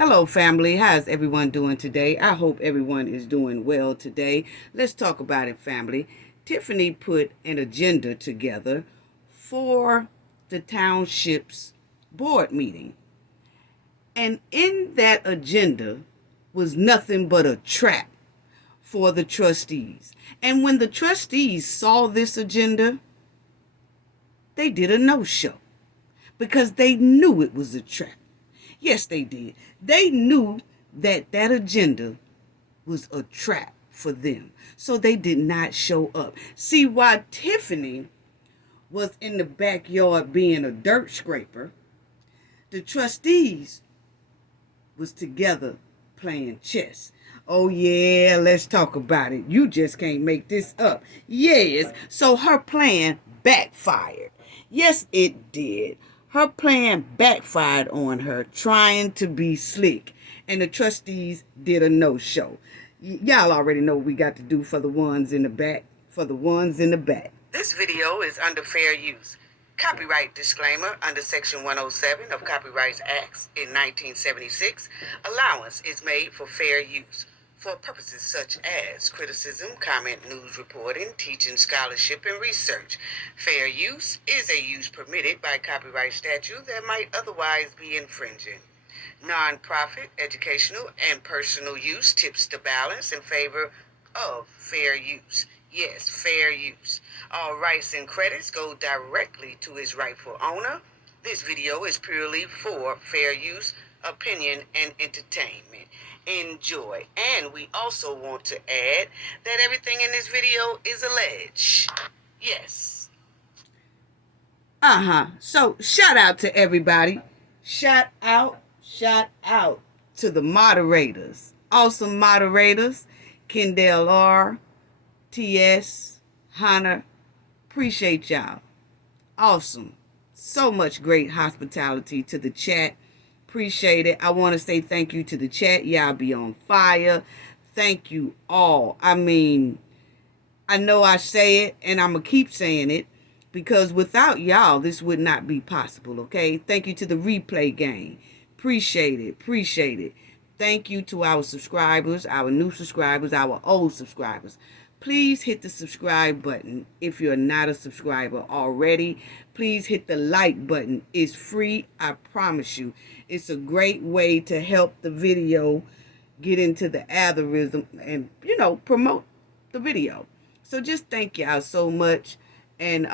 Hello, family. How's everyone doing today? I hope everyone is doing well today. Let's talk about it, family. Tiffany put an agenda together for the township's board meeting. And in that agenda was nothing but a trap for the trustees. And when the trustees saw this agenda, they did a no-show because they knew it was a trap. Yes, they did. They knew that that agenda was a trap for them. So they did not show up. See, while Tiffany was in the backyard being a dirt scraper, the trustees was together playing chess. Oh yeah, let's talk about it. You just can't make this up. Yes, so her plan backfired. Yes, it did. Her plan backfired on her, trying to be slick. And the trustees did a no-show. Y'all already know what we got to do for the ones in the back. For the ones in the back. This video is under fair use. Copyright disclaimer under Section 107 of Copyright Acts in 1976. Allowance is made for fair use for purposes such as criticism, comment, news reporting, teaching, scholarship, and research. Fair use is a use permitted by copyright statute that might otherwise be infringing. Non-profit, educational, and personal use tips the balance in favor of fair use. Yes, fair use. All rights and credits go directly to its rightful owner. This video is purely for fair use, opinion, and entertainment. Enjoy. And we also want to add that everything in this video is alleged. Yes. So, shout out to everybody. Shout out to the moderators. Awesome moderators. Kendall R., T.S., Hunter. Appreciate y'all. Awesome. So much great hospitality to the chat. Appreciate it. I want to say thank you to the chat. Y'all be on fire. Thank you all. I mean, I know I say it and I'm going to keep saying it because without y'all, this would not be possible, okay? Thank you to the replay gang. Appreciate it. Appreciate it. Thank you to our subscribers, our new subscribers, our old subscribers. Please hit the subscribe button if you're not a subscriber already. Please hit the like button. It's free, I promise you. It's a great way to help the video get into the algorithm and, promote the video. So just thank y'all so much. And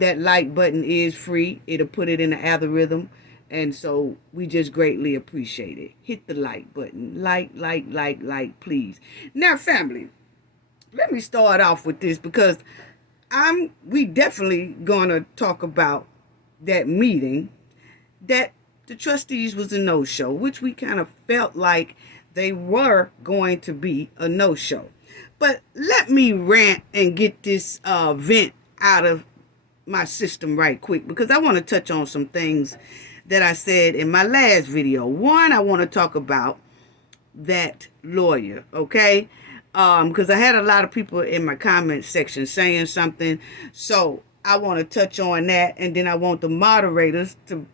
that like button is free. It'll put it in the algorithm. And so we just greatly appreciate it. Hit the like button. Like, please. Now, family, let me start off with this because we definitely gonna talk about that meeting that the trustees was a no-show, which we kind of felt like they were going to be a no-show. But let me rant and get this vent out of my system right quick because I want to touch on some things that I said in my last video. One, I want to talk about that lawyer, okay? Because I had a lot of people in my comment section saying something. So I want to touch on that. And then I want the moderators to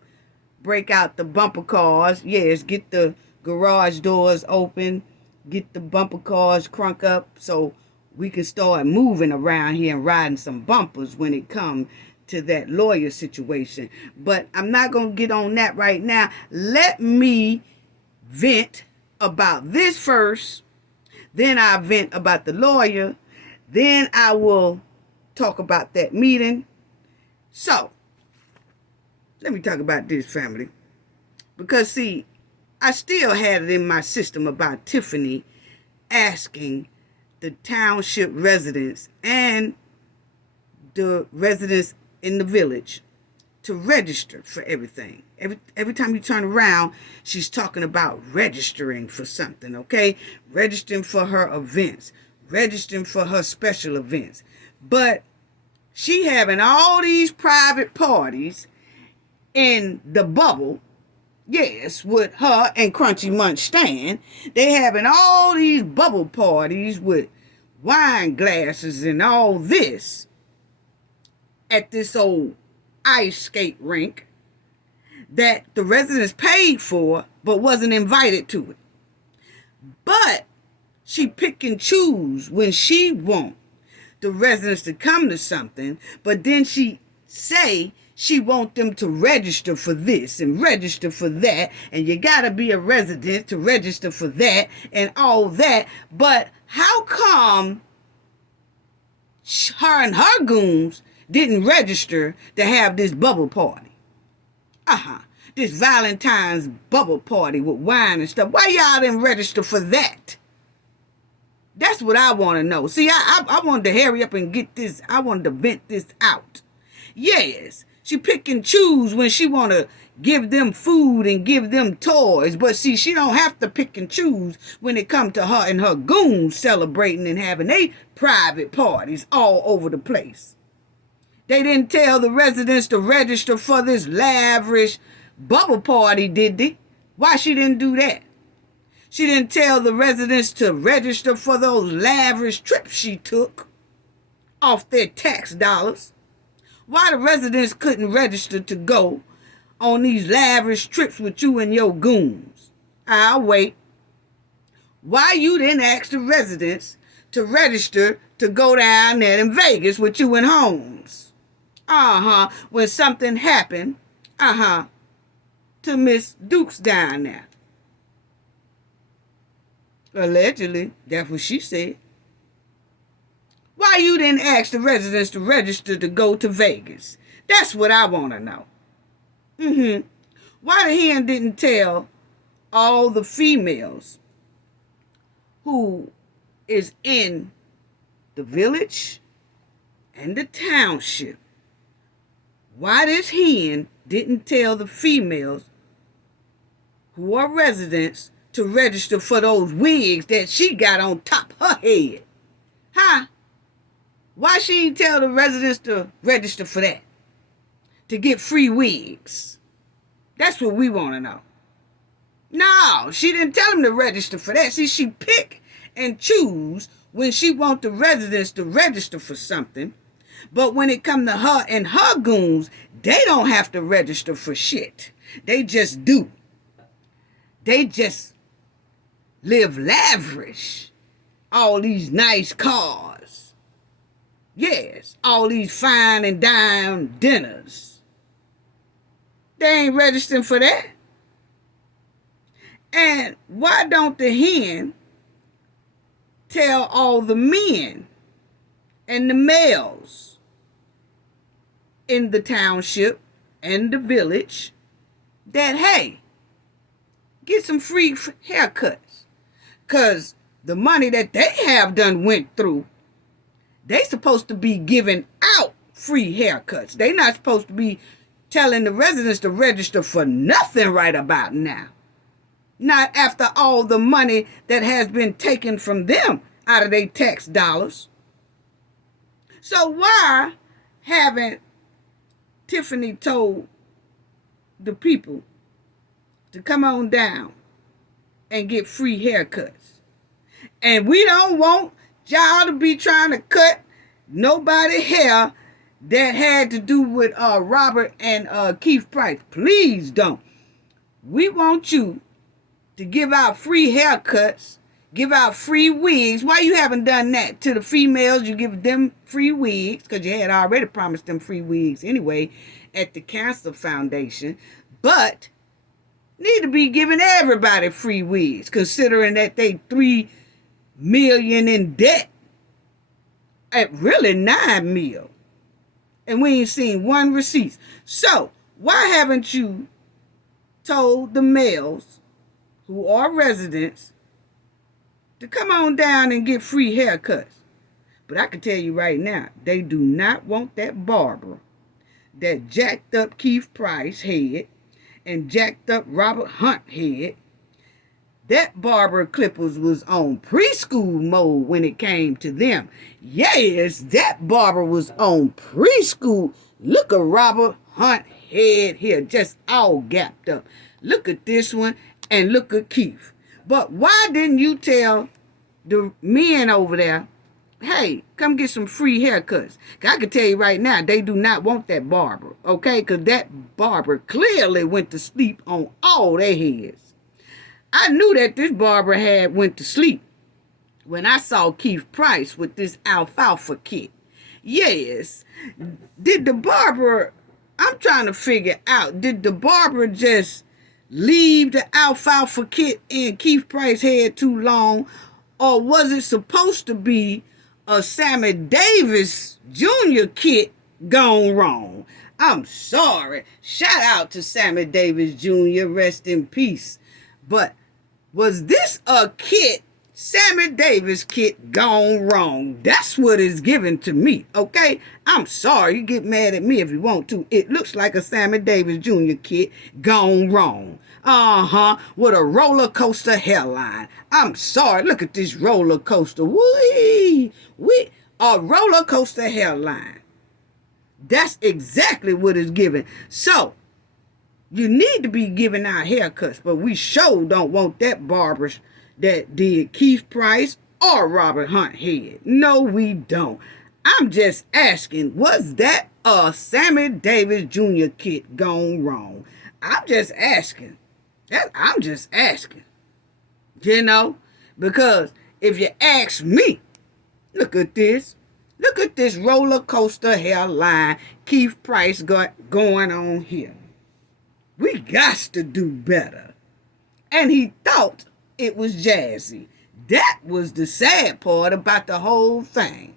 break out the bumper cars. Yes, get the garage doors open. Get the bumper cars crunk up so we can start moving around here and riding some bumpers when it comes to that lawyer situation. But I'm not going to get on that right now. Let me vent about this first. Then I vent about the lawyer. Then I will talk about that meeting. So, let me talk about this, family. Because, see, I still had it in my system about Tiffany asking the township residents and the residents in the village to register for everything. Every time you turn around, she's talking about registering for something, okay? Registering for her events, registering for her special events. But she having all these private parties in the bubble, yes, with her and Crunchy Munch Stan. They having all these bubble parties with wine glasses and all this at this old ice skate rink. that the residents paid for but wasn't invited to it. But she pick and choose when she want the residents to come to something, but then she say she want them to register for this and register for that, and you gotta be a resident to register for that and all that. But how come her and her goons didn't register to have this bubble party? This Valentine's bubble party with wine and stuff. Why y'all didn't register for that? That's what I want to know. See, I wanted to hurry up and get this. I wanted to vent this out. Yes, she pick and choose when she want to give them food and give them toys. But see, she don't have to pick and choose when it come to her and her goons celebrating and having their private parties all over the place. They didn't tell the residents to register for this lavish bubble party, did they? Why she didn't do that? She didn't tell the residents to register for those lavish trips she took off their tax dollars. Why the residents couldn't register to go on these lavish trips with you and your goons? I'll wait. Why you didn't ask the residents to register to go down there in Vegas with you and Holmes? When something happened, to Miss Dukes down there. Allegedly, that's what she said. Why you didn't ask the residents to register to go to Vegas? That's what I want to know. Why the hen didn't tell all the females who is in the village and the township? Why this hen didn't tell the females who are residents to register for those wigs that she got on top her head? Why she didn't tell the residents to register for that? To get free wigs. That's what we want to know. No, she didn't tell them to register for that. See, she pick and choose when she want the residents to register for something. But when it come to her and her goons, they don't have to register for shit. They just do. They just live lavish. All these nice cars. Yes, all these fine and dime dinners. They ain't registering for that. And why don't the hen tell all the men and the males in the township and the village that, hey, get some free haircuts? Because the money that they have done went through, they supposed to be giving out free haircuts. They not supposed to be telling the residents to register for nothing right about now. Not after all the money that has been taken from them out of their tax dollars. So why haven't Tiffany told the people to come on down and get free haircuts? And we don't want y'all to be trying to cut nobody hair that had to do with Robert and Keith Price. Please don't. We want you to give out free haircuts, give out free wigs. Why you haven't done that to the females? You give them free wigs because you had already promised them free wigs anyway at the Cancer Foundation. But need to be giving everybody free wigs, considering that they $3 million in debt. At really $9 million. And we ain't seen one receipt. So why haven't you told the males who are residents to come on down and get free haircuts? But I can tell you right now, they do not want that barber that jacked up Keith Price head and jacked up Robert Hunt head. That barber clippers was on preschool mode when it came to them. Yes, that barber was on preschool. Look at Robert Hunt head here, just all gapped up. Look at this one and look at Keith. But why didn't you tell the men over there hey, come get some free haircuts. I can tell you right now, they do not want that barber, okay? Because that barber clearly went to sleep on all their heads. I knew that this barber had went to sleep when I saw Keith Price with this alfalfa kit. Yes. Did the barber, I'm trying to figure out, did the barber just leave the alfalfa kit in Keith Price's head too long? Or was it supposed to be a Sammy Davis Jr. kit gone wrong? I'm sorry. Shout out to Sammy Davis Jr. Rest in peace. But was this a kit, Sammy Davis kit gone wrong? That's what it's given to me, okay? I'm sorry. You get mad at me if you want to. It looks like a Sammy Davis Jr. kit gone wrong. With a roller coaster hairline. I'm sorry. Look at this roller coaster. Wee! A roller coaster hairline. That's exactly what it's given. So, you need to be giving out haircuts, but we sure don't want that barber that did Keith Price or Robert Hunt head. No, we don't. I'm just asking, was that a Sammy Davis Jr. kit gone wrong? I'm just asking. I'm just asking. You know? Because if you ask me, look at this. Look at this roller coaster hairline Keith Price got going on here. We got to do better. And he thought it was jazzy. That was the sad part about the whole thing.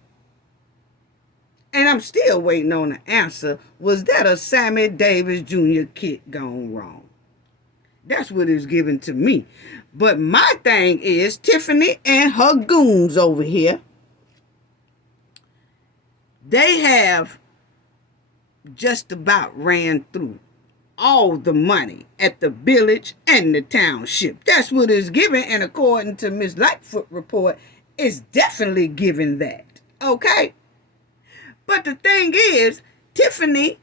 And I'm still waiting on the answer. Was that a Sammy Davis Jr. kit gone wrong? That's what it's given to me. But my thing is Tiffany and her goons over here. They have just about ran through all the money at the village and the township. That's what it's given, and according to Miss Lightfoot report, it's definitely given that. Okay? But the thing is, Tiffany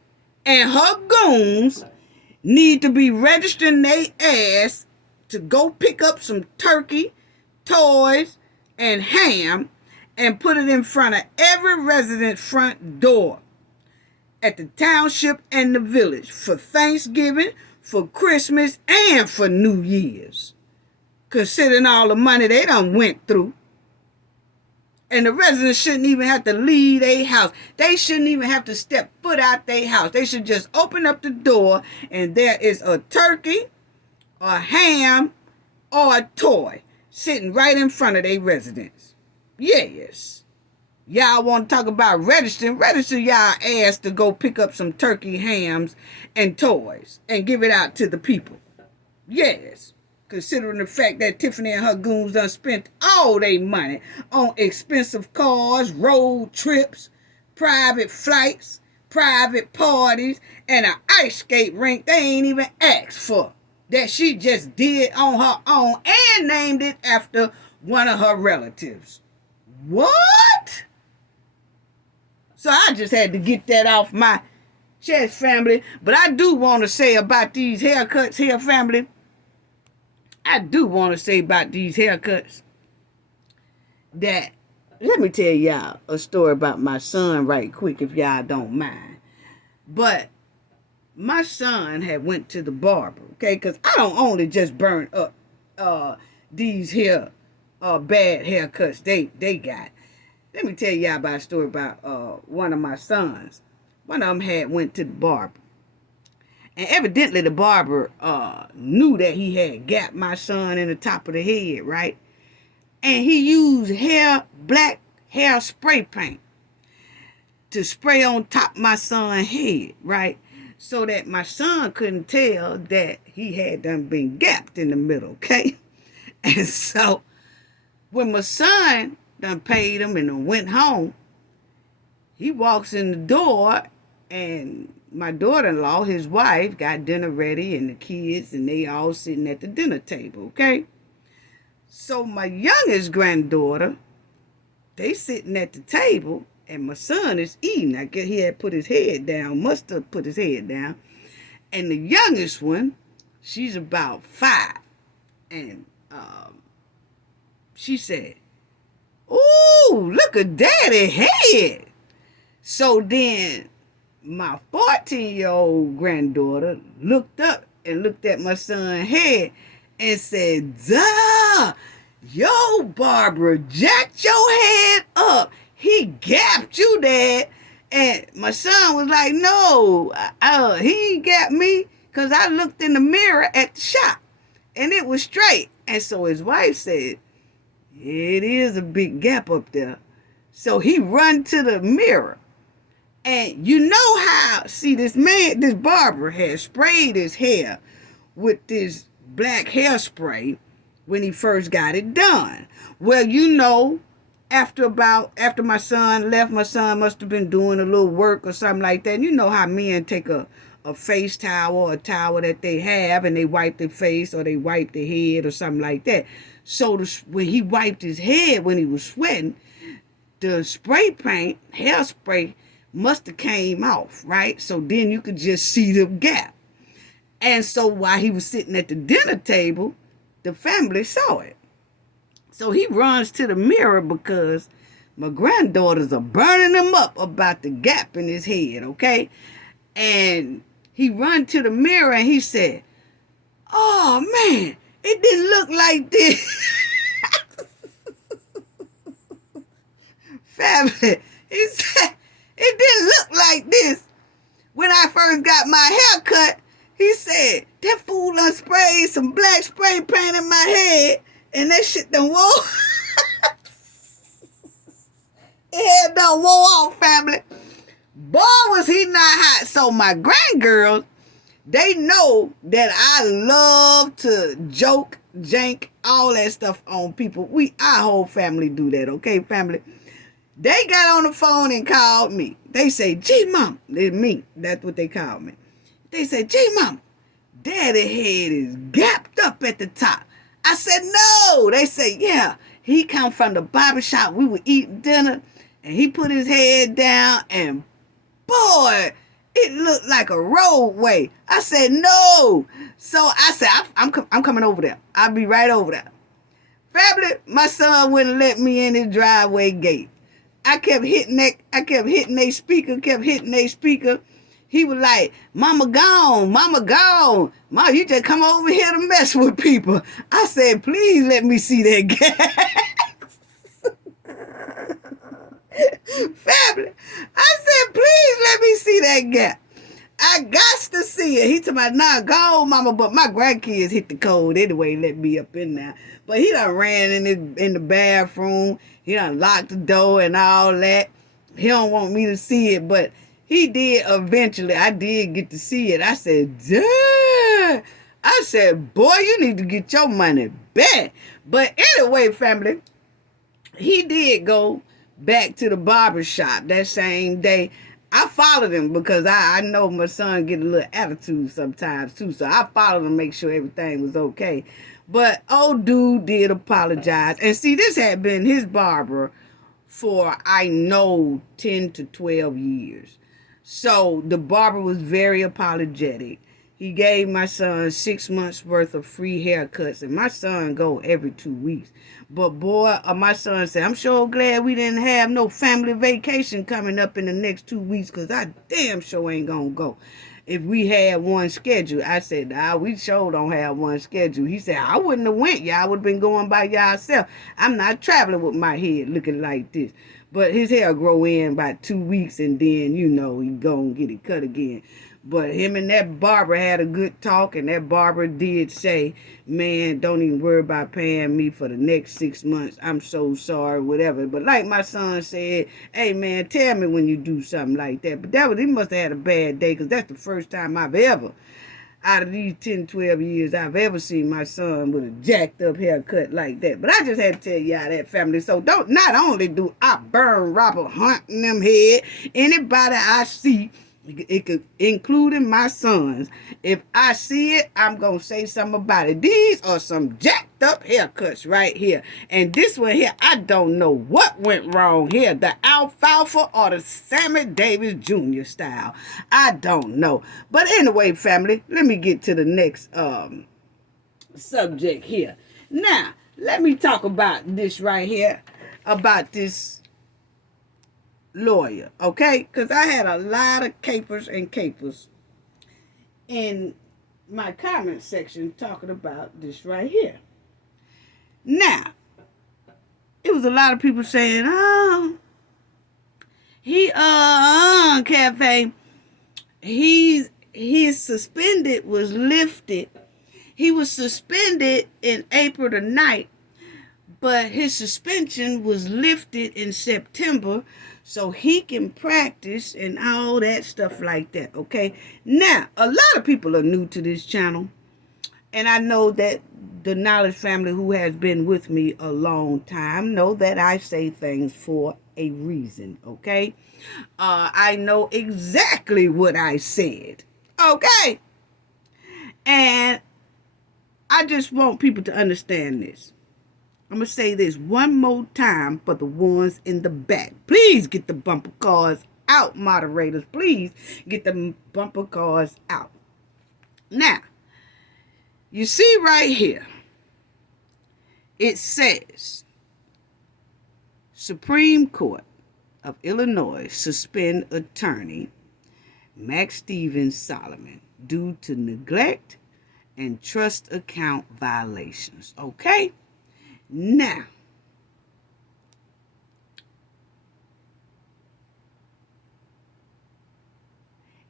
and her goons need to be registering their ass to go pick up some turkey, toys, and ham and put it in front of every resident's front door at the township and the village for Thanksgiving, for Christmas, and for New Year's. Considering all the money they done went through. And the residents shouldn't even have to leave their house. They shouldn't even have to step foot out their house. They should just open up the door and there is a turkey, a ham, or a toy sitting right in front of their residence. Yes. Y'all want to talk about registering? Register y'all ass to go pick up some turkey, hams, and toys and give it out to the people. Yes. Considering the fact that Tiffany and her goons done spent all their money on expensive cars, road trips, private flights, private parties, and an ice skate rink they ain't even asked for. That she just did on her own and named it after one of her relatives. What? So I just had to get that off my chest, family. But I do want to say about these haircuts here, family. I do want to say about these haircuts that, let me tell y'all a story about my son right quick if y'all don't mind. But my son had went to the barber, okay? Because I don't only just burn up these here bad haircuts they got. Let me tell y'all about a story about one of my sons. One of them had went to the barber. And evidently the barber knew that he had gapped my son in the top of the head, right? And he used black hair spray paint to spray on top of my son's head, right? So that my son couldn't tell that he had done been gapped in the middle, okay? And so when my son done paid him and went home, he walks in the door and my daughter-in-law, his wife, got dinner ready and the kids and they all sitting at the dinner table, okay? So my youngest granddaughter, they sitting at the table and my son is eating. I guess he had put his head down, must have put his head down. And the youngest one, she's about 5. And she said, Ooh, look at daddy head. So then my 14-year-old granddaughter looked up and looked at my son's head and said, duh, yo, Barbara jacked your head up. He gapped you, Dad. And my son was like, no, he ain't gapped me because I looked in the mirror at the shop and it was straight. And so his wife said, it is a big gap up there. So he run to the mirror. And you know how, see, this barber had sprayed his hair with this black hairspray when he first got it done. Well, you know, after my son left, my son must have been doing a little work or something like that. And you know how men take a face towel or a towel that they have and they wipe their face or they wipe their head or something like that. So when he wiped his head when he was sweating, the spray paint, hairspray, must have came off, right? So then you could just see the gap. And so while he was sitting at the dinner table, the family saw it. So he runs to the mirror because my granddaughters are burning him up about the gap in his head, okay? And he run to the mirror and he said, oh man, it didn't look like this. Family, he said, it didn't look like this. When I first got my hair cut, he said, that fool done sprayed some black spray paint in my head and that shit done wore. It had done wore off, family. Boy, was he not hot. So my grandgirls, they know that I love to joke, jank, all that stuff on people. Our whole family do that, okay, family? They got on the phone and called me. They say, G-Mom, it's me. That's what they called me. They said, G-Mom, daddy head is gapped up at the top. I said, no. They say, yeah. He come from the barbershop. We were eating dinner, and he put his head down, and boy, it looked like a roadway. I said, no. So I said, I'm coming over there. I'll be right over there. Family, my son wouldn't let me in his driveway gate. I kept hitting their speaker. He was like, Mama gone. Mom, you just come over here to mess with people. I said, please let me see that gas. Family, I said, please let me see that gap. I got to see it. He told me, nah, go on, Mama. But my grandkids hit the code anyway, let me up in there. But he done ran in the bathroom. He done locked the door and all that. He don't want me to see it, but he did eventually. I did get to see it. I said, duh. I said, boy, you need to get your money back. But anyway, family, he did go back to the barber shop that same day. I followed him because I know my son get a little attitude sometimes too. So I followed him to make sure everything was okay. But old dude did apologize. And see, this had been his barber for, I know, 10 to 12 years. So the barber was very apologetic. He gave my son 6 months worth of free haircuts. And my son go every 2 weeks. But boy, my son said, I'm sure glad we didn't have no family vacation coming up in the next 2 weeks because I damn sure ain't going to go. If we had one schedule, I said, nah, we sure don't have one schedule. He said, I wouldn't have went. Y'all would have been going by yourself. I'm not traveling with my head looking like this. But his hair grow in about 2 weeks and then, you know, he go and get it cut again. But him and that barber had a good talk, and that barber did say, man, don't even worry about paying me for the next 6 months. I'm so sorry, whatever. But like my son said, hey, man, tell me when you do something like that. But he must have had a bad day because that's the first time I've ever, out of these 10, 12 years, I've ever seen my son with a jacked up haircut like that. But I just had to tell y'all that, family. So not only do I burn Robert Hunt in them head, anybody I see, it could, including my sons. If I see it, I'm going to say something about it. These are some jacked up haircuts right here. And this one here, I don't know what went wrong here. The alfalfa or the Sammy Davis Jr. style. I don't know. But anyway, family, let me get to the next subject here. Now, let me talk about this right here. about this lawyer, okay? Because I had a lot of capers and capers in my comment section talking about this right here. Now, it was a lot of people saying, oh, Cafe, his suspended was lifted. He was suspended in April the 9th, but his suspension was lifted in September so he can practice and all that stuff like that, okay? Now, a lot of people are new to this channel, and I know that the Knowledge family who has been with me a long time know that I say things for a reason, okay? I know exactly what I said, okay? And I just want people to understand this. I'm going to say this one more time for the ones in the back. Please get the bumper cars out, moderators. Please get the bumper cars out. Now, you see right here, it says, Supreme Court of Illinois suspend attorney Max Stevens Solomon due to neglect and trust account violations. Okay? Now,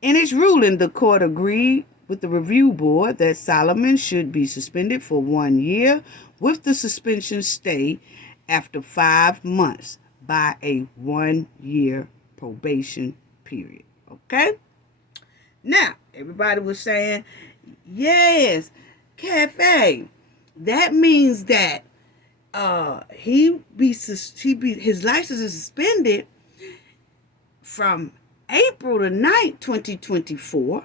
in its ruling, the court agreed with the review board that Solomon should be suspended for 1 year with the suspension stay after 5 months by a 1-year probation period. Okay? Now, everybody was saying, yes, Cafe, that means that his license is suspended from April the 9th, 2024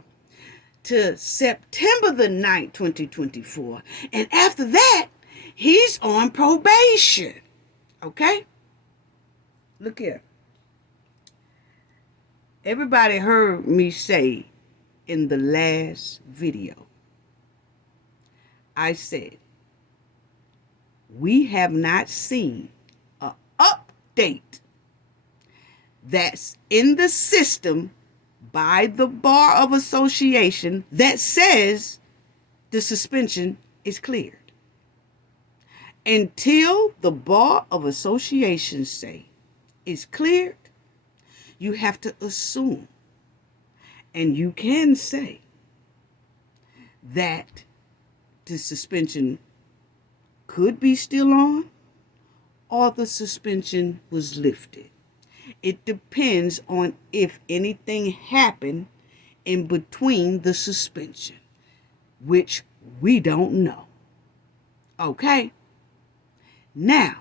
to September the 9th, 2024. And after that, he's on probation. Okay? Look here. Everybody heard me say in the last video, I said, we have not seen an update that's in the system by the Bar of Association that says the suspension is cleared. Until the Bar of Association say it's cleared, you have to assume, and you can say, that the suspension could be still on or the suspension was lifted. It depends on if anything happened in between the suspension, which we don't know. Okay? Now,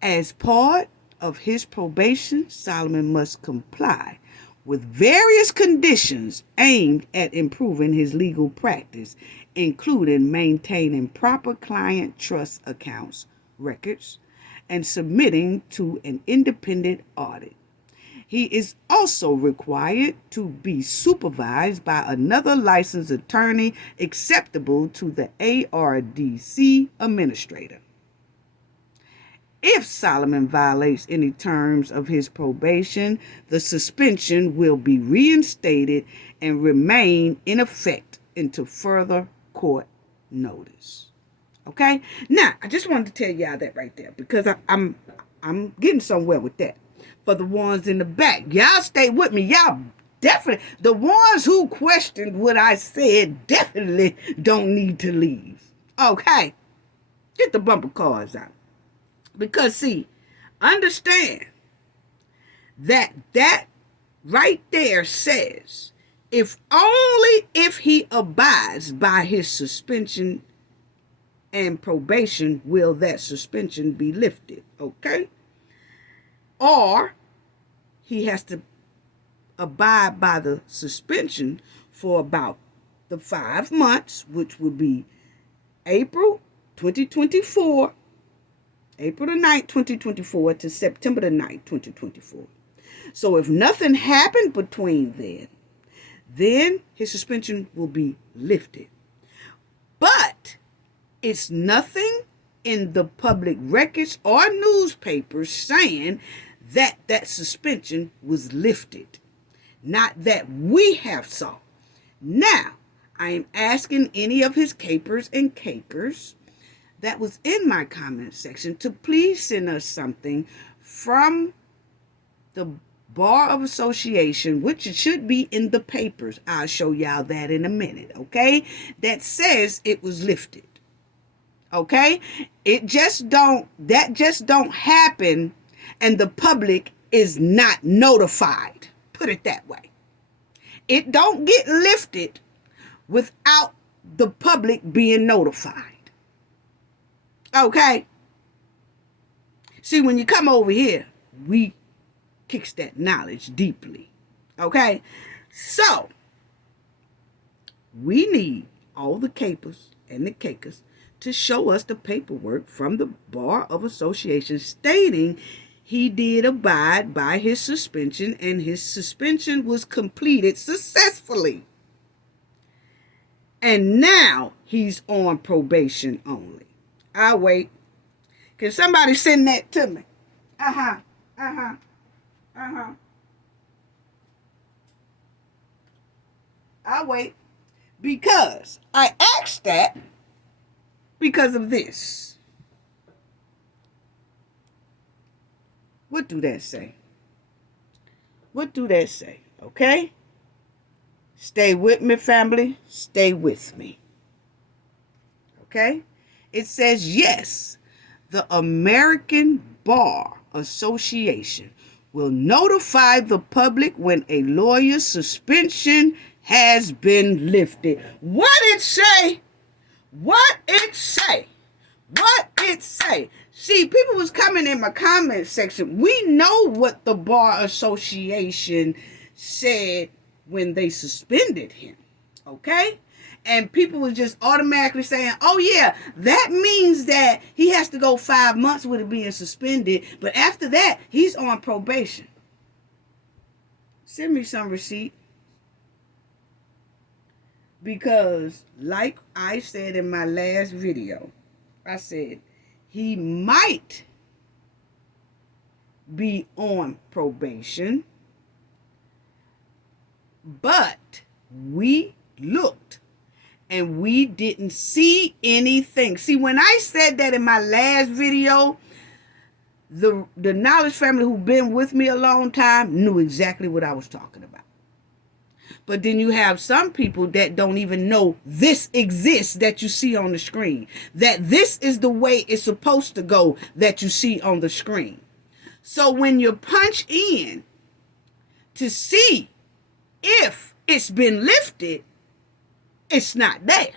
as part of his probation, Solomon must comply with various conditions aimed at improving his legal practice, including maintaining proper client trust accounts records and submitting to an independent audit. He is also required to be supervised by another licensed attorney acceptable to the ARDC administrator. If Solomon violates any terms of his probation, the suspension will be reinstated and remain in effect until further court notice. Okay? Now, I just wanted to tell y'all that right there because I'm getting somewhere with that. For the ones in the back, y'all stay with me. Y'all definitely, the ones who questioned what I said definitely don't need to leave. Okay? Get the bumper cards out. Because, see, understand that right there says, only if he abides by his suspension and probation will that suspension be lifted, okay? Or he has to abide by the suspension for about the 5 months, which would be April 2024, April the 9th, 2024 to September the 9th, 2024. So if nothing happened between then his suspension will be lifted. But it's nothing in the public records or newspapers saying that that suspension was lifted. Not that we have saw. Now, I am asking any of his capers and cakers that was in my comment section to please send us something from the Bar of Association, which it should be in the papers. I'll show y'all that in a minute, okay? That says it was lifted. Okay? That just don't happen, and the public is not notified. Put it that way. It don't get lifted without the public being notified. Okay? See, when you come over here, we kicks that knowledge deeply. Okay? So, we need all the capers and the cakers to show us the paperwork from the Bar of Association stating he did abide by his suspension and his suspension was completed successfully. And now he's on probation only. I'll wait. Can somebody send that to me? I'll wait. Because I asked that because of this. What do that say? What do that say? Okay? Stay with me, family. Stay with me. Okay? It says, yes, the American Bar Association will notify the public when a lawyer's suspension has been lifted. What it say? What it say? What it say? See, people was coming in my comment section. We know what the Bar Association said when they suspended him. Okay? And people was just automatically saying, oh yeah, that means that he has to go 5 months with it being suspended. But after that, he's on probation. Send me some receipt. Because like I said in my last video, I said he might be on probation. But we looked and we didn't see anything. See, when I said that in my last video, the Knowledge family who've been with me a long time knew exactly what I was talking about. But then you have some people that don't even know this exists that you see on the screen. That this is the way it's supposed to go that you see on the screen. So when you punch in to see if it's been lifted, it's not there.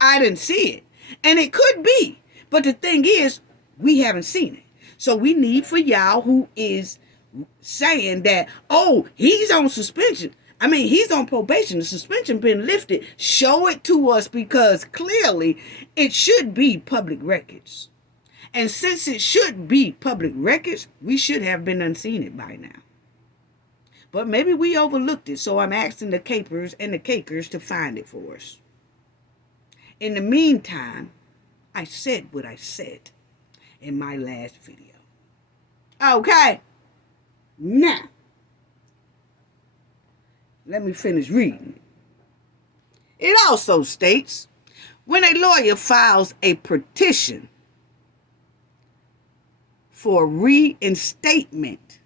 I didn't see it. And it could be. But the thing is, we haven't seen it. So we need for y'all who is saying that, oh, he's on suspension. I mean, he's on probation. The suspension been lifted. Show it to us because clearly it should be public records. And since it should be public records, we should have been unseen it by now. But maybe we overlooked it, so I'm asking the capers and the cakers to find it for us. In the meantime, I said what I said in my last video. Okay. Now, let me finish reading. It also states, when a lawyer files a petition for reinstatement,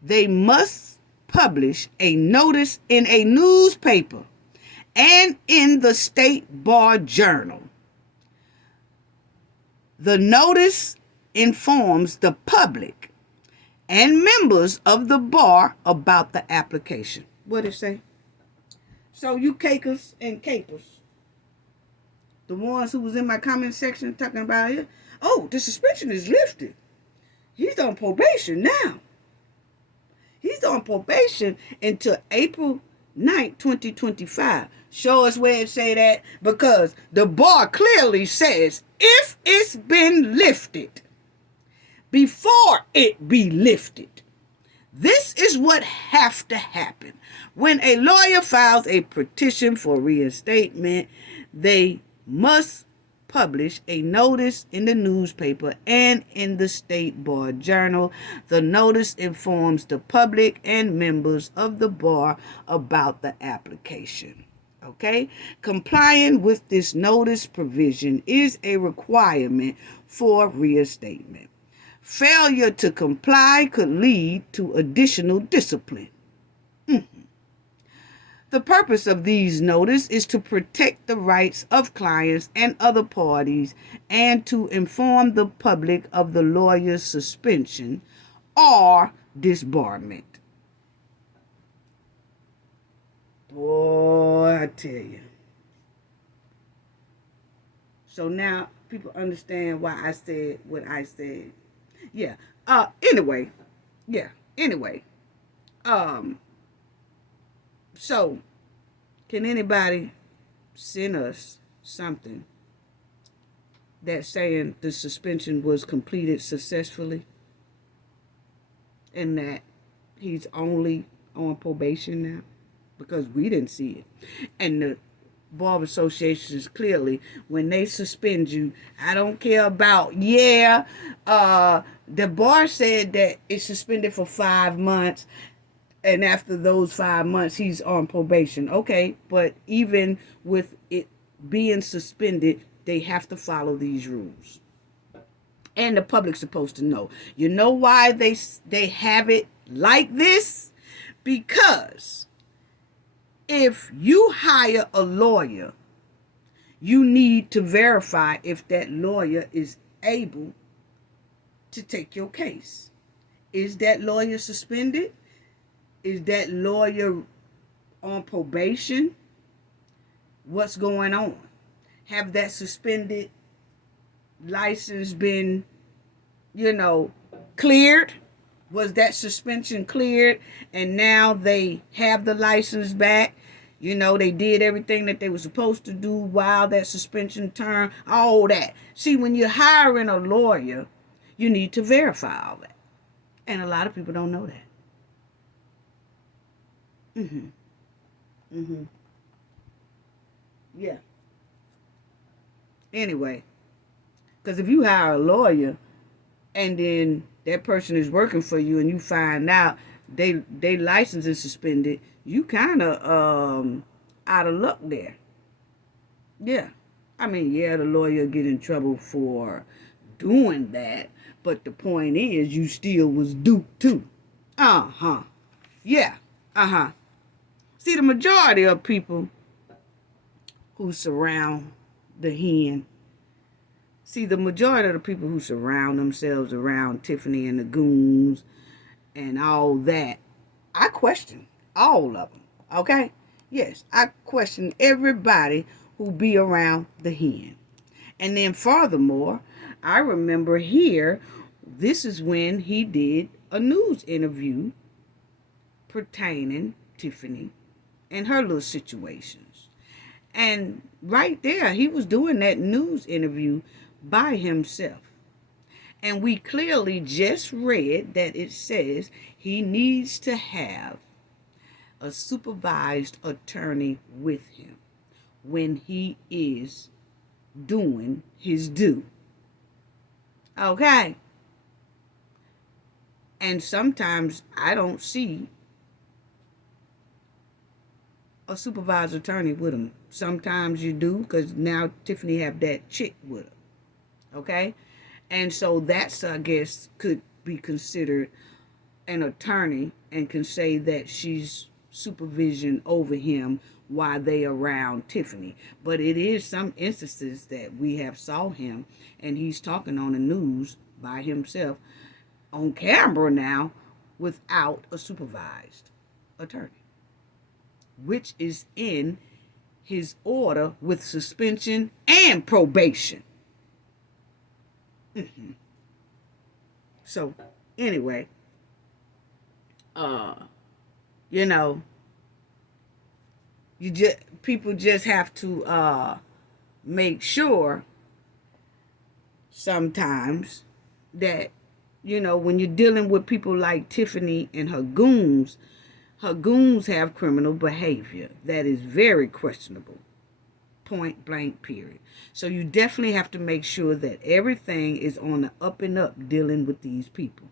they must publish a notice in a newspaper and in the State Bar Journal. The notice informs the public and members of the bar about the application. What it say? So you cakers and capers, the ones who was in my comment section talking about it, oh, the suspension is lifted. He's on probation now. He's on probation until April 9th, 2025. Show us where it say that, because the bar clearly says if it's been lifted, before it be lifted. This is what have to happen. When a lawyer files a petition for reinstatement, they must publish a notice in the newspaper and in the State Bar Journal. The notice informs the public and members of the bar about the application. Okay? Complying with this notice provision is a requirement for reinstatement. Failure to comply could lead to additional discipline. The purpose of these notices is to protect the rights of clients and other parties and to inform the public of the lawyer's suspension or disbarment. Boy, I tell you. So now people understand why I said what I said. Yeah. Anyway. So, can anybody send us something that's saying the suspension was completed successfully and that he's only on probation now? Because we didn't see it. And the Bar Associations clearly, when they suspend you, I don't care about, the bar said that it's suspended for 5 months. And after those 5 months, he's on probation. Okay, but even with it being suspended, they have to follow these rules. And the public's supposed to know. You know why they have it like this? Because if you hire a lawyer, you need to verify if that lawyer is able to take your case. Is that lawyer suspended? Is that lawyer on probation? What's going on? Have that suspended license been, cleared? Was that suspension cleared and now they have the license back? They did everything that they were supposed to do while that suspension term, all that. See, when you're hiring a lawyer, you need to verify all that. And a lot of people don't know that. Yeah. Anyway, because if you hire a lawyer and then that person is working for you and you find out they license is suspended, you kind of out of luck there. Yeah. I mean, the lawyer get in trouble for doing that, but the point is you still was duped too. Yeah. See, the majority of people who surround the hen, the majority of the people who surround themselves around Tiffany and the goons and all that, I question all of them, okay? Yes, I question everybody who be around the hen. And then furthermore, I remember here, this is when he did a news interview pertaining Tiffany and her little situations. And right there, he was doing that news interview by himself. And we clearly just read that it says he needs to have a supervised attorney with him when he is doing his due. Okay? And sometimes I don't see a supervised attorney with him. Sometimes you do, because now Tiffany have that chick with her. Okay? And so that's, I guess, could be considered an attorney and can say that she's supervision over him while they around Tiffany. But it is some instances that we have saw him and he's talking on the news by himself on camera now without a supervised attorney, which is in his order with suspension and probation. So, anyway, people just have to make sure sometimes that, when you're dealing with people like Tiffany and her goons have criminal behavior that is very questionable. point blank period. So you definitely have to make sure that everything is on the up and up dealing with these people.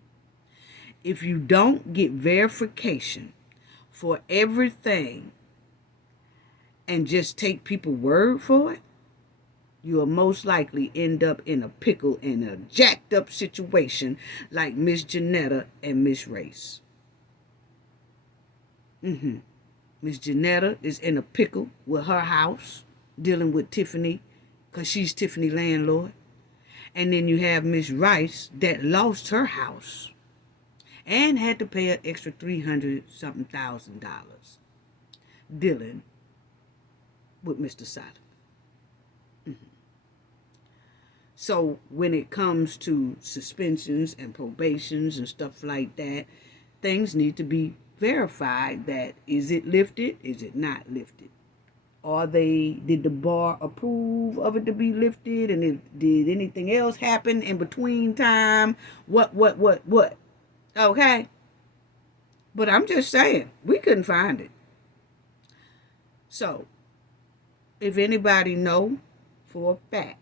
If you don't get verification for everything and just take people's word for it, you will most likely end up in a pickle in a jacked up situation like Miss Janetta and Miss Race. Miss Janetta is in a pickle with her house, dealing with Tiffany, because she's Tiffany landlord. And then you have Miss Rice that lost her house and had to pay an extra $300-something thousand dealing with Mr. Solomon. So when it comes to suspensions and probations and stuff like that, things need to be verified. That is it lifted? Is it not lifted? Did the bar approve of it to be lifted? And did anything else happen in between time? What? Okay. But I'm just saying, we couldn't find it. So, if anybody know for a fact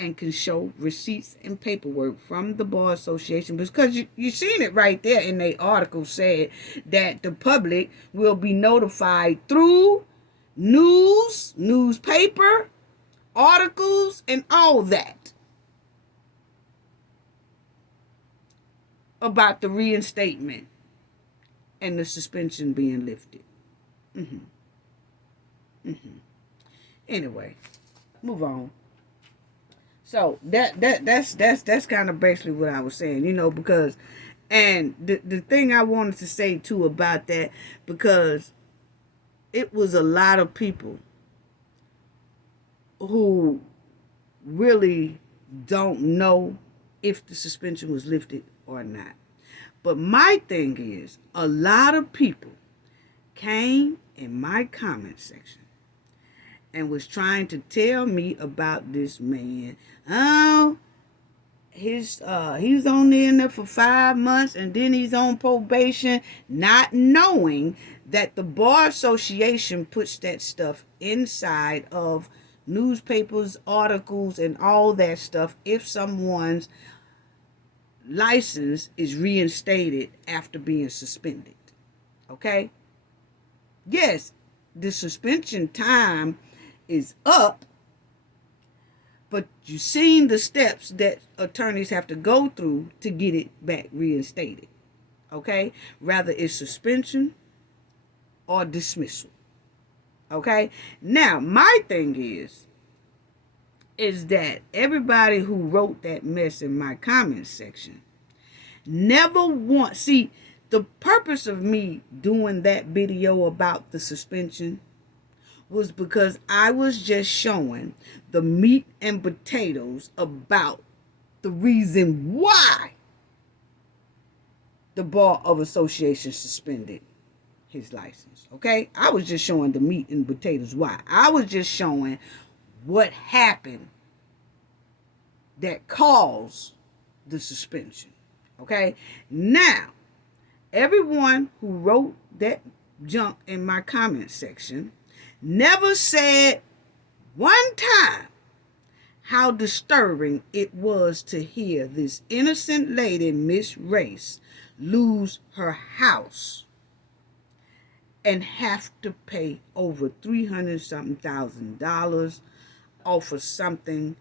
and can show receipts and paperwork from the Bar Association, because you seen it right there in the article, said that the public will be notified through newspaper, articles, and all that about the reinstatement and the suspension being lifted. Anyway, move on. So that's kind of basically what I was saying, because, and the thing I wanted to say too about that, because it was a lot of people who really don't know if the suspension was lifted or not. But my thing is, a lot of people came in my comment section and was trying to tell me about this man. Oh, he's only in there for 5 months and then he's on probation, not knowing that the Bar Association puts that stuff inside of newspapers, articles, and all that stuff if someone's license is reinstated after being suspended. Okay? Yes, the suspension time is up, but you've seen the steps that attorneys have to go through to get it back reinstated. Okay? Rather it's suspension or dismissal. Okay? Now, my thing is that everybody who wrote that mess in my comment section never once, see, the purpose of me doing that video about the suspension was because I was just showing the meat and potatoes about the reason why the Bar of Association suspended his license. Okay? I was just showing the meat and potatoes why. I was just showing what happened that caused the suspension. Okay? Now, everyone who wrote that junk in my comment section never said one time how disturbing it was to hear this innocent lady, Miss Race, lose her house and have to pay over $300-something thousand off of something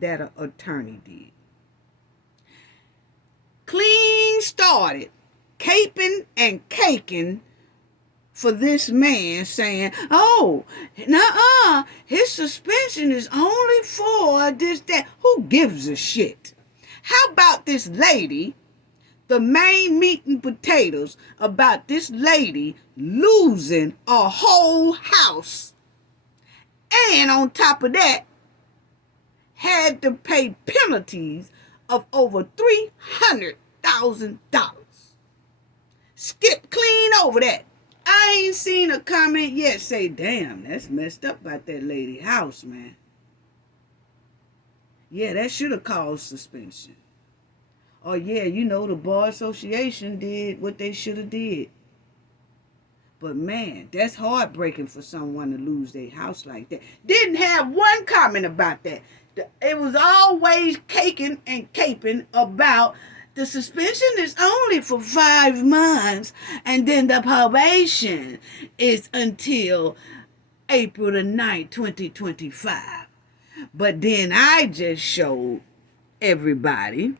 that an attorney did. Clean started caping and caking for this man, saying, oh, nuh-uh, his suspension is only for this, that. Who gives a shit? How about this lady, the main meat and potatoes, about this lady losing a whole house, and on top of that, had to pay penalties of over $300,000. Skip clean over that. I ain't seen a comment yet say, damn, that's messed up about that lady house, man. Yeah, that should have caused suspension. Or yeah, the Bar Association did what they should have did. But man, that's heartbreaking for someone to lose their house like that. Didn't have one comment about that. It was always caking and caping about the suspension is only for 5 months, and then the probation is until April the 9th, 2025. But then I just showed everybody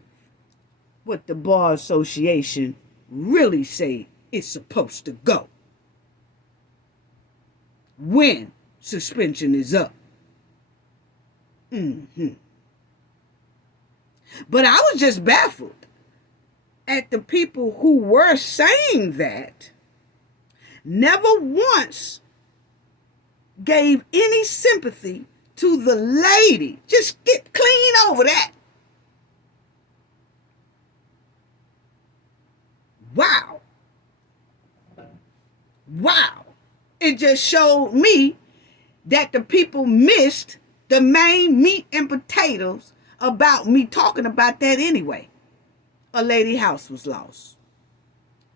what the Bar Association really say it's supposed to go when suspension is up. But I was just baffled at the people who were saying that never once gave any sympathy to the lady. Just get clean over that. Wow. It just showed me that the people missed the main meat and potatoes about me talking about that anyway. A lady house was lost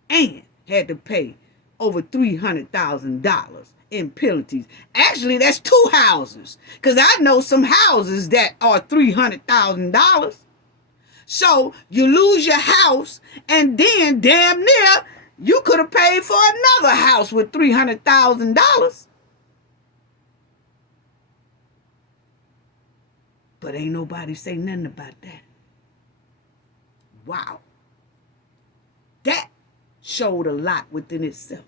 and had to pay over $300,000 in penalties. Actually, that's 2 houses, because I know some houses that are $300,000. So you lose your house, and then damn near you could have paid for another house with $300,000. But ain't nobody say nothing about that. Wow. That showed a lot within itself.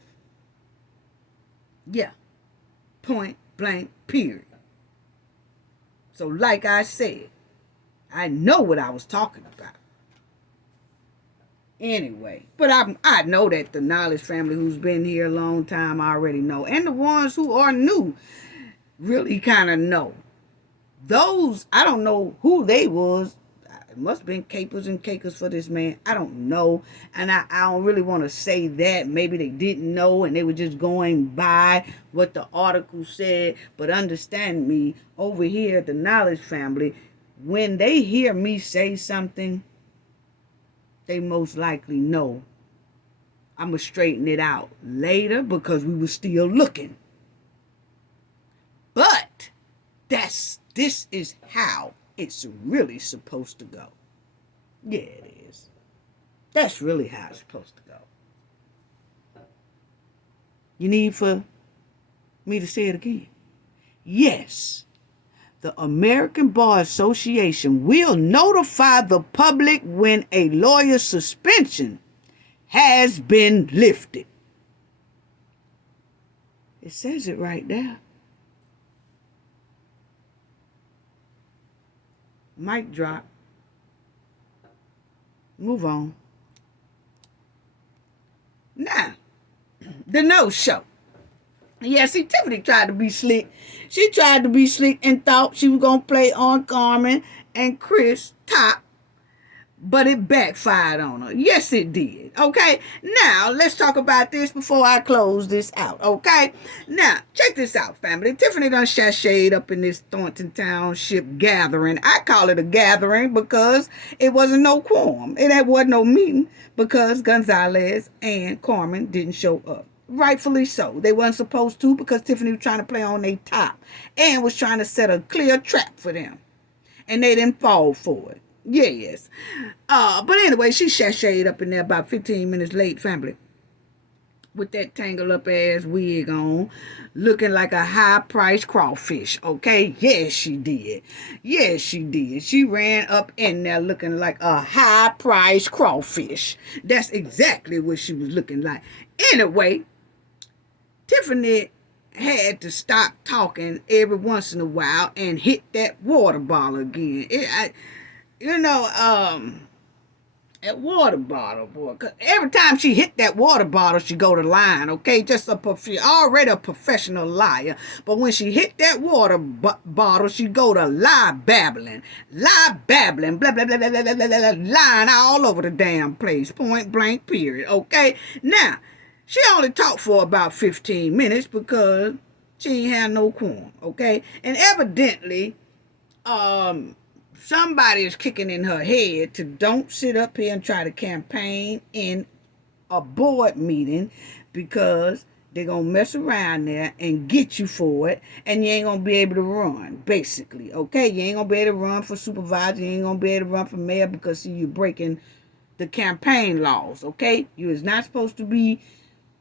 Yeah. Point blank, period. So like I said, I know what I was talking about. Anyway, but I know that the Knowledge family who's been here a long time already know. And the ones who are new really kind of know. Those, I don't know who they was. It must have been capers and cakers for this man. I don't know. And I don't really want to say that. Maybe they didn't know and they were just going by what the article said. But understand me, over here at the Knowledge family, when they hear me say something, they most likely know I'm going to straighten it out later because we were still looking. But this is how it's really supposed to go. Yeah, it is. That's really how it's supposed to go. You need for me to say it again? Yes. The American Bar Association will notify the public when a lawyer's suspension has been lifted. It says it right there. Mic drop. Move on. Now, the no-show. Yeah, see, Tiffany tried to be slick. She tried to be slick and thought she was going to play on Carmen and Chris top, but it backfired on her. Yes, it did. Okay? Now, let's talk about this before I close this out. Okay? Now, check this out, family. Tiffany done sashayed up in this Thornton Township gathering. I call it a gathering because it wasn't no quorum. It wasn't no meeting because Gonzalez and Carmen didn't show up. Rightfully so. They weren't supposed to because Tiffany was trying to play on their top and was trying to set a clear trap for them. And they didn't fall for it. Yes. But anyway, she sashayed up in there about 15 minutes late, family. With that tangled up ass wig on, looking like a high-priced crawfish, okay? Yes, she did. Yes, she did. She ran up in there looking like a high-priced crawfish. That's exactly what she was looking like. Anyway, Tiffany had to stop talking every once in a while and hit that water bottle again. That water bottle, boy. 'Cause every time she hit that water bottle, she go to lying, okay? Already a professional liar. But when she hit that water bottle, she go to lie babbling, blah, blah, blah, blah, blah, blah, blah, blah, blah, lying all over the damn place, point blank, period, okay? Now, she only talked for about 15 minutes because she ain't had no quorum, okay? And evidently, somebody is kicking in her head to don't sit up here and try to campaign in a board meeting because They're going to mess around there and get you for it, and you ain't going to be able to run, basically, okay? You ain't going to be able to run for supervisor. You ain't going to be able to run for mayor because, see, you're breaking the campaign laws, okay? You is not supposed to be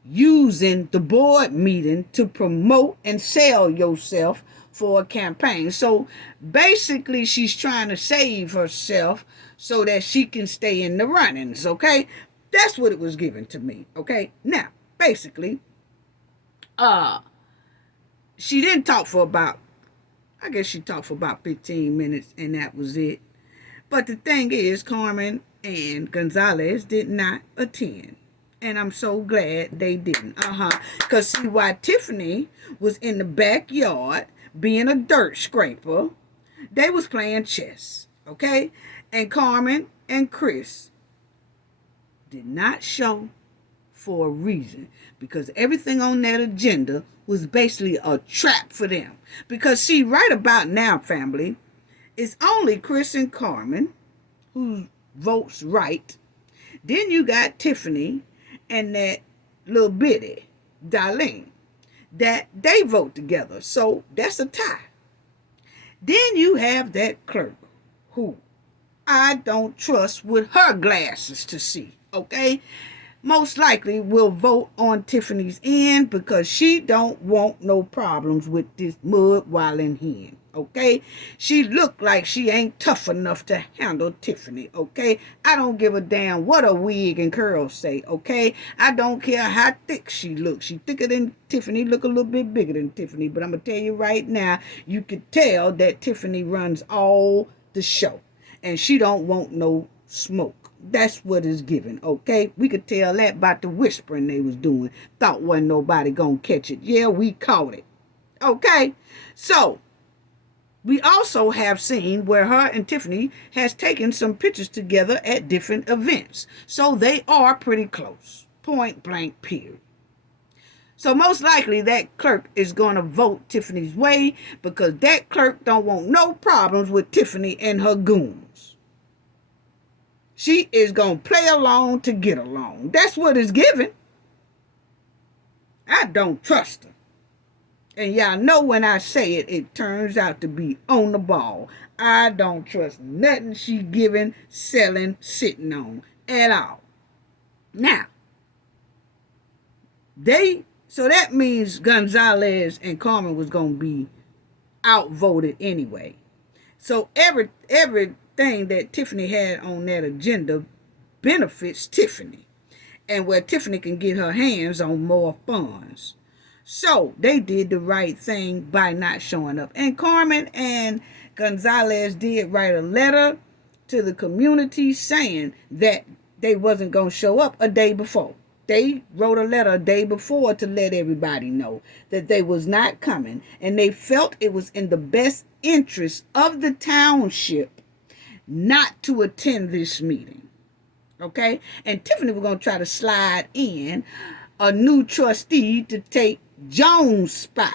using the board meeting to promote and sell yourself for a campaign. So basically, she's trying to save herself so that she can stay in the runnings, okay? That's what it was given to me, okay? Now, basically, she didn't talk for about, I guess she talked for about 15 minutes, and that was it. But the thing is, Carmen and Gonzalez did not attend. And I'm so glad they didn't. Because see, while Tiffany was in the backyard being a dirt scraper, they was playing chess, okay? And Carmen and Chris did not show for a reason, because everything on that agenda was basically a trap for them. Because see, right about now, family, it's only Chris and Carmen who votes right. Then you got Tiffany and that little bitty Darlene, that they vote together. So that's a tie. Then you have that clerk who I don't trust with her glasses to see, okay? Most likely will vote on Tiffany's end because she don't want no problems with this mud wilding hen, okay? She look like she ain't tough enough to handle Tiffany, okay? I don't give a damn what a wig and curls say, okay? I don't care how thick she looks. She thicker than Tiffany, look a little bit bigger than Tiffany, but I'm gonna tell you right now, you could tell that Tiffany runs all the show, and she don't want no smoke. That's what is given, okay? We could tell that about the whispering they was doing. Thought wasn't nobody gonna catch it. Yeah, we caught it, okay? So, we also have seen where her and Tiffany has taken some pictures together at different events. So, they are pretty close. Point blank, period. So, most likely that clerk is going to vote Tiffany's way because that clerk don't want no problems with Tiffany and her goons. She is going to play along to get along. That's what is given. I don't trust her. And y'all know when I say it, it turns out to be on the ball. I don't trust nothing she giving, selling, sitting on at all. Now, so that means Gonzalez and Carmen was going to be outvoted anyway. So everything that Tiffany had on that agenda benefits Tiffany, and where Tiffany can get her hands on more funds. So they did the right thing by not showing up. And Carmen and Gonzalez did write a letter to the community saying that they wasn't going to show up a day before. They wrote a letter a day before to let everybody know that they was not coming, and they felt it was in the best interest of the township not to attend this meeting, okay? And Tiffany was going to try to slide in a new trustee to take Jones' spot.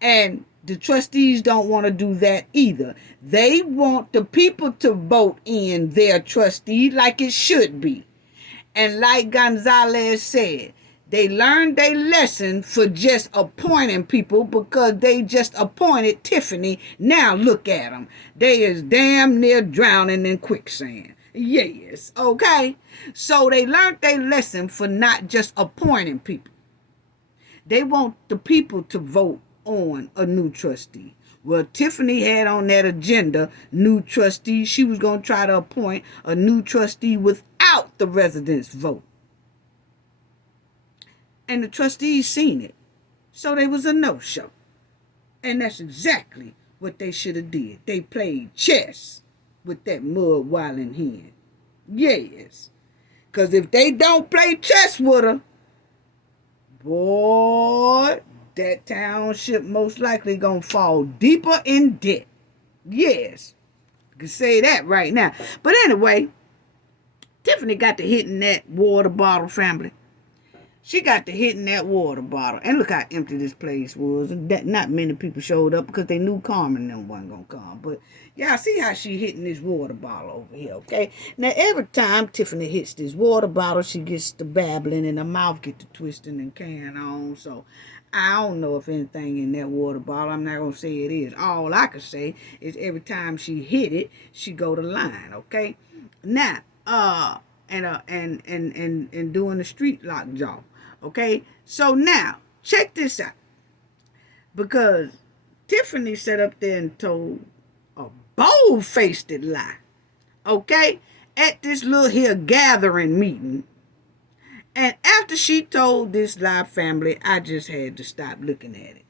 And the trustees don't want to do that either. They want the people to vote in their trustee like it should be. And like Gonzalez said, they learned their lesson for just appointing people because they just appointed Tiffany. Now look at them. They is damn near drowning in quicksand. Yes, okay? So they learned their lesson for not just appointing people. They want the people to vote on a new trustee. Well, Tiffany had on that agenda new trustee. She was going to try to appoint a new trustee without the residents' vote. And the trustees seen it. So they was a no-show. And that's exactly what they should have did. They played chess with that mud wilding hen. Yes. Because if they don't play chess with her, boy, that township most likely gonna fall deeper in debt. Yes. I can say that right now. But anyway, Tiffany got to hitting that water bottle, family. She got to hitting that water bottle. And look how empty this place was. That not many people showed up because they knew Carmen and them wasn't going to come. But y'all see how she hitting this water bottle over here, okay? Now, every time Tiffany hits this water bottle, she gets to babbling and her mouth get to twisting and carrying on. So, I don't know if anything in that water bottle. I'm not going to say it is. All I can say is every time she hit it, she go to line, okay? Now, and doing the street lock jaw. Okay, so now check this out, because Tiffany sat up there and told a bold-faced lie, okay, at this little here gathering meeting. And after she told this lie, family, I just had to stop looking at it.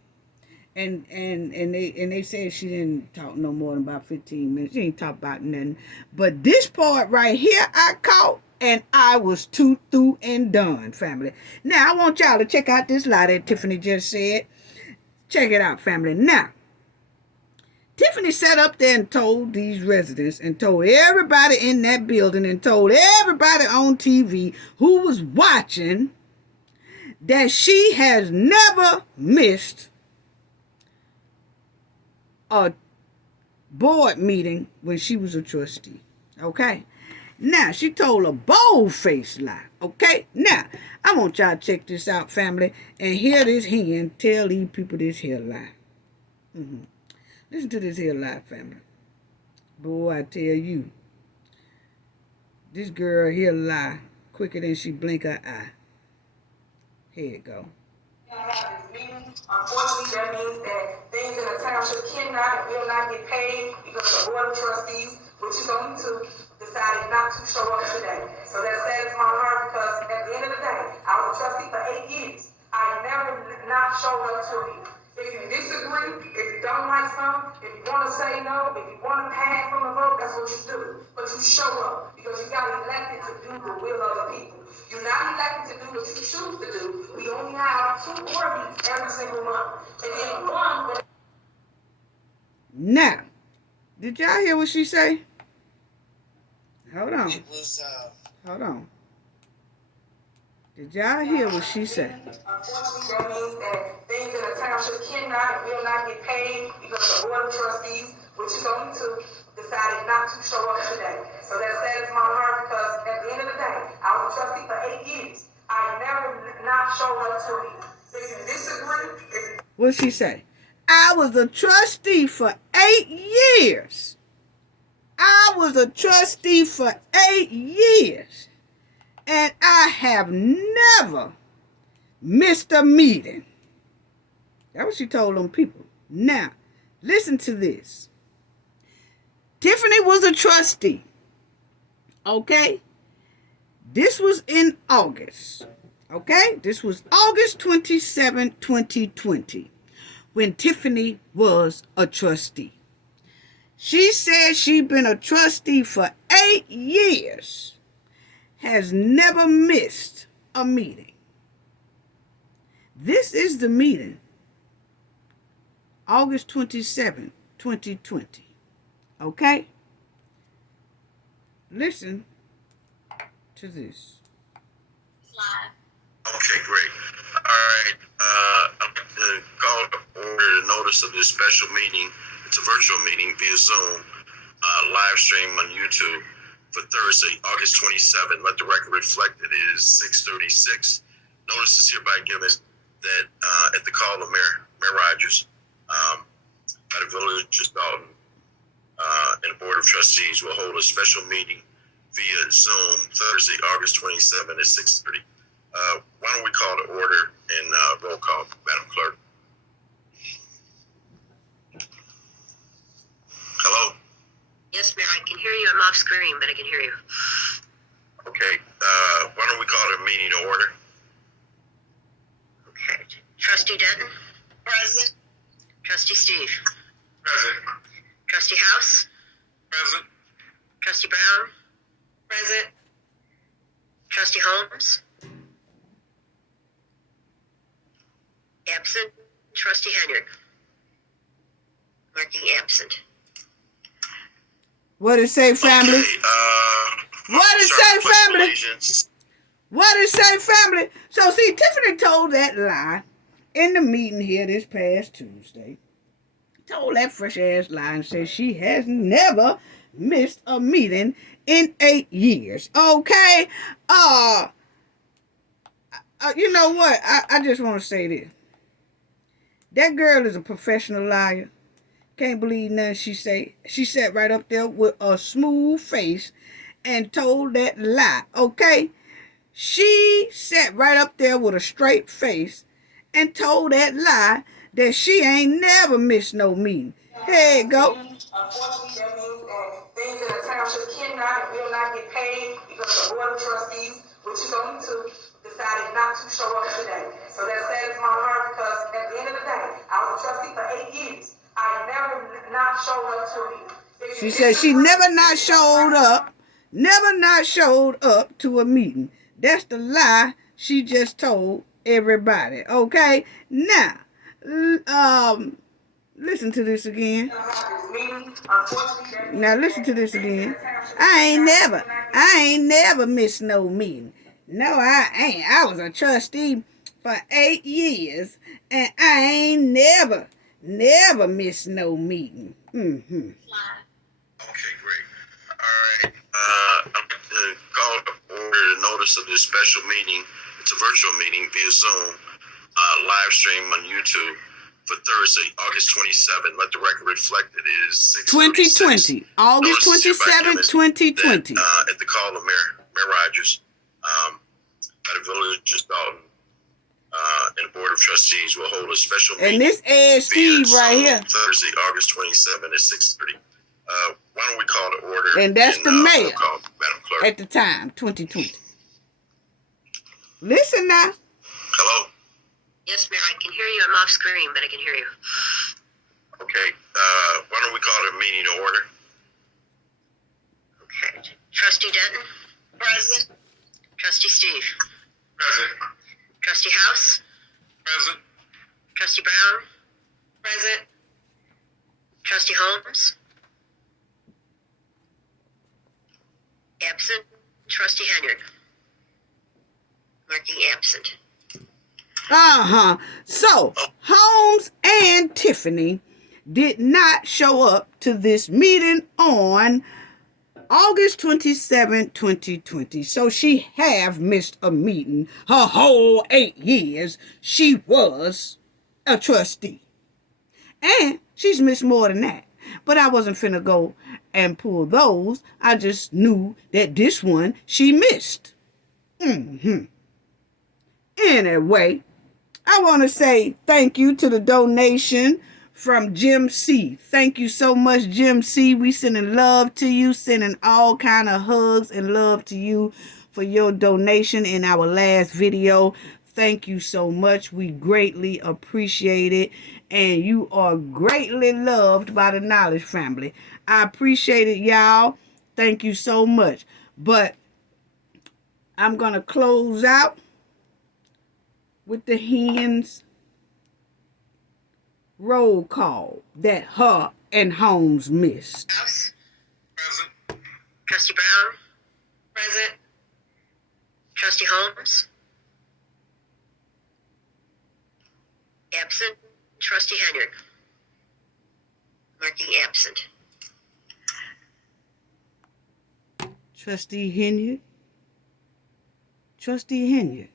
And they said she didn't talk no more than about 15 minutes. She didn't talk about nothing. But this part right here I caught, and I was through and done, family. Now, I want y'all to check out this lie that Tiffany just said. Check it out, family. Now, Tiffany sat up there and told these residents and told everybody in that building and told everybody on TV who was watching that she has never missed a board meeting when she was a trustee. Okay? Now, she told a bold-faced lie. Okay? Now, I want y'all to check this out, family, and hear this hen tell these people this here lie. Listen to this here lie, family. Boy, I tell you, this girl here lie quicker than she blink her eye. Here it go. Have this meeting. Unfortunately, that means that things in the township cannot and will not get paid because the board of trustees, which is only two, decided not to show up today. So that saddens my heart because at the end of the day, I was a trustee for 8 years. I never not showed up to me. If you disagree, if you don't like something, if you want to say no, if you want to pass from the vote, that's what you do. But you show up because you got elected to do the will of the people. You're not elected to do what you choose to do. We only have 2 board meetings every single month. And then one. Now, did y'all hear what she say? Hold on. Hold on. Did y'all hear what she said? Unfortunately, that means that things in the township cannot and will not get paid because the board of trustees, which is only 2, decided not to show up today. So that saddens my heart because at the end of the day, I was a trustee for 8 years. I never not showed up to me. If you disagree, What'd she say? I was a trustee for 8 years. I was a trustee for 8 years. And I have never missed a meeting. That's what she told them people. Now, listen to this. Tiffany was a trustee. Okay? This was in August. Okay? This was August 27, 2020, when Tiffany was a trustee. She said she'd been a trustee for 8 years. Has never missed a meeting. This is the meeting, August 27, 2020. Okay? Listen to this. Okay, great. All right. I'm going to call to order the notice of this special meeting. It's a virtual meeting via Zoom, live stream on YouTube. For Thursday, August 27. Let the record reflect it is 6:36. Notice is hereby given that at the call of Mayor Rogers, by the Village of Thornton, and the Board of Trustees will hold a special meeting via Zoom Thursday, August 27 at 6:30. Why don't we call to order and roll call, Madam Clerk? Hello? Yes, Mayor, I can hear you. I'm off screen, but I can hear you. Okay, why don't we call the meeting to order? Okay. Trustee Denton? Present. Trustee Steve? Present. Trustee House? Present. Trustee Brown? Present. Trustee Holmes? Absent. Trustee Henyard? Marking absent. What it say, family? Okay, What it say, family? What it say, family? So, see, Tiffany told that lie in the meeting here this past Tuesday. Told that fresh ass lie and said she has never missed a meeting in 8 years. Okay? You know what? I just want to say this. That girl is a professional liar. Can't believe nothing she say. She sat right up there with a smooth face and told that lie. Okay? She sat right up there with a straight face and told that lie that she ain't never missed no meeting. Here you go. Unfortunately, that means that things in the township cannot and will not get paid because the board of trustees, which is only two, decided not to show up today. So that saddens my heart because at the end of the day, I was a trustee for 8 years. I never not showed up to a meeting. She said she never not showed up to a meeting. That's the lie she just told everybody. Okay? Now, listen to this again. Now listen to this again. I ain't never missed no meeting. No, I ain't. I was a trustee for 8 years, and I ain't never missed no meeting. Okay, great. All right. I'm going to call to order the notice of this special meeting. It's a virtual meeting via Zoom, live stream on YouTube for Thursday, August 27th. Let the record reflect it is 6:36. 2020. August 27, 2020. At the call of Mayor Rogers, at the village of Thornton, and the Board of Trustees will hold a special meeting. And this is Steve right here. Thursday, August 27th at 6:30. Why don't we call to order? And that's the mayor call, Madam Clerk. at the time, 2020. Listen now. Hello? Yes, Mayor, I can hear you. I'm off screen, but I can hear you. Okay. Why don't we call the meeting to order? Okay. Trustee Denton? Present. Trustee Steve? Present. Trustee House? Present. Trustee Brown? Present. Trustee Holmes? Absent. Trustee Henyard? Marking absent. So, Holmes and Tiffany did not show up to this meeting on August 27, 2020. So she have missed a meeting. Her whole 8 years she was a trustee. And she's missed more than that. But I wasn't finna go and pull those. I just knew that this one she missed. Anyway, I want to say thank you to the donation from Jim C. Thank you so much, Jim C. We sending love to you, sending all kind of hugs and love to you for your donation in our last video. Thank you so much. We greatly appreciate it. And you are greatly loved by the Knowledge family. I appreciate it, y'all. Thank you so much. But I'm going to close out with the hens roll call that her and Holmes missed. House? Present. Trustee Brown? Present. Trustee Holmes? Absent. Trustee Henyard? Marking absent. Trustee Henyard? Trustee Henyard?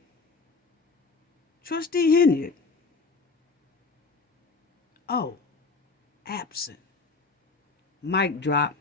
Trustee Henyard? Oh, absent. Mic drop.